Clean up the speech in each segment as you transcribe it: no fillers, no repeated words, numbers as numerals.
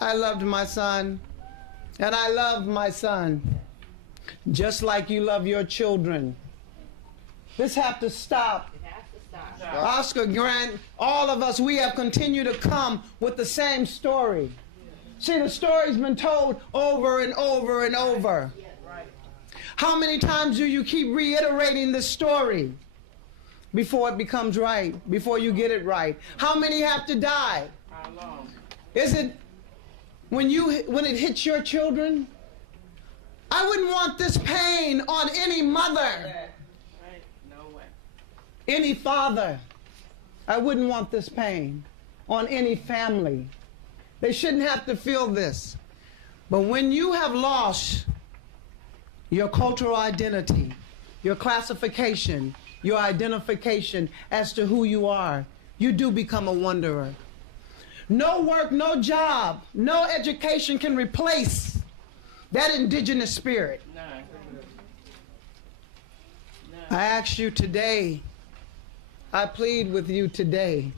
I loved my son, and I love my son, just like you love your children. This has to stop. It has to stop. Oscar Grant, all of us, we have continued to come with the same story. See, the story's been told over and over and over. How many times do you keep reiterating this story before it becomes right, before you get it right? How many have to die? How long? Is it when it hits your children? I wouldn't want this pain on any mother, Right? No way. any father. I wouldn't want this pain on any family. They shouldn't have to feel this. But when you have lost your cultural identity, your classification, your identification as to who you are, you do become a wanderer. No work, no job, no education can replace that indigenous spirit. No. I ask you today, I plead with you today,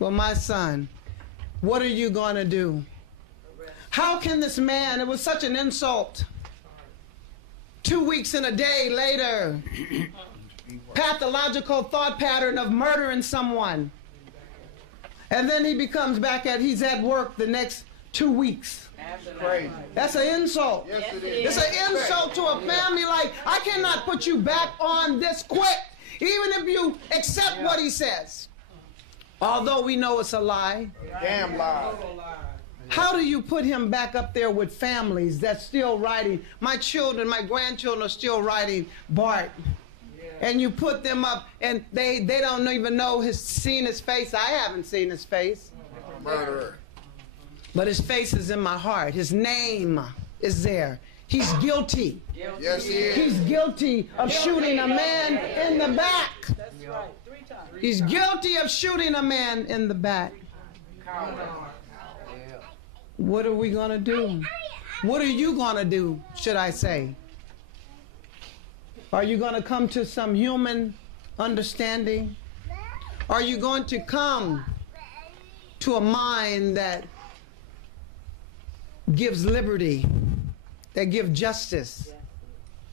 well, my son, what are you going to do? How can this man, it was such an insult, 2 weeks and a day later, pathological thought pattern of murdering someone. And then he becomes he's at work the next 2 weeks. Absolutely. That's an insult. Yes, it is. It's an insult to a family. Like, I cannot put you back on this quick, even if you accept what he says. Although we know it's a lie. Damn lie. How do you put him back up there with families that's still riding? My children, my grandchildren are still riding BART. And you put them up, and they don't even know seen his face. I haven't seen his face. Murderer. But his face is in my heart. His name is there. He's guilty. Yes, he is. He's guilty of shooting a man in the back. That's right. 3 times. He's guilty of shooting a man in the back. What are we going to do? What are you going to do, should I say? Are you going to come to some human understanding? Are you going to come to a mind that gives liberty, that gives justice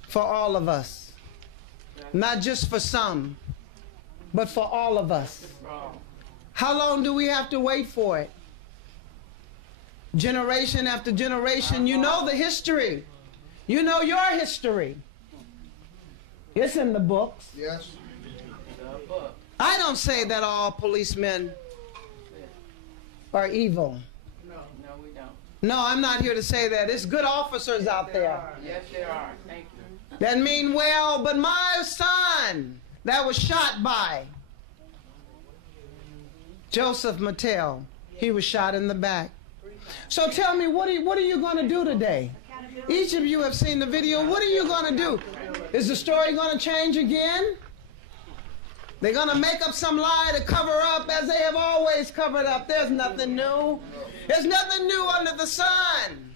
for all of us? Not just for some, but for all of us. How long do we have to wait for it? Generation after generation. You know the history. You know your history. It's in the books. Yes. I don't say that all policemen are evil. No, we don't. No, I'm not here to say that. There's good officers out there Yes, there are. Thank you. that mean well, but my son that was shot by Joseph Mattel, he was shot in the back. So tell me, what are you going to do today? Each of you have seen the video. What are you going to do? Is the story going to change again? They're going to make up some lie to cover up as they have always covered up. There's nothing new. There's nothing new under the sun.